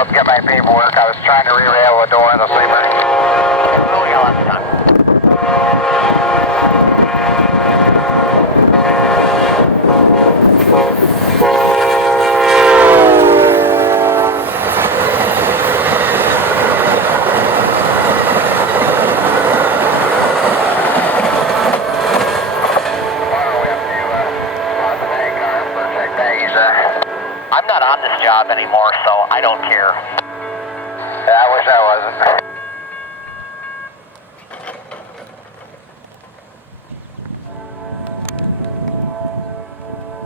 up, get my paperwork. I was trying to re-rail the door in the sleeper. Rolling out last time. I'm not on this job anymore, so I don't care.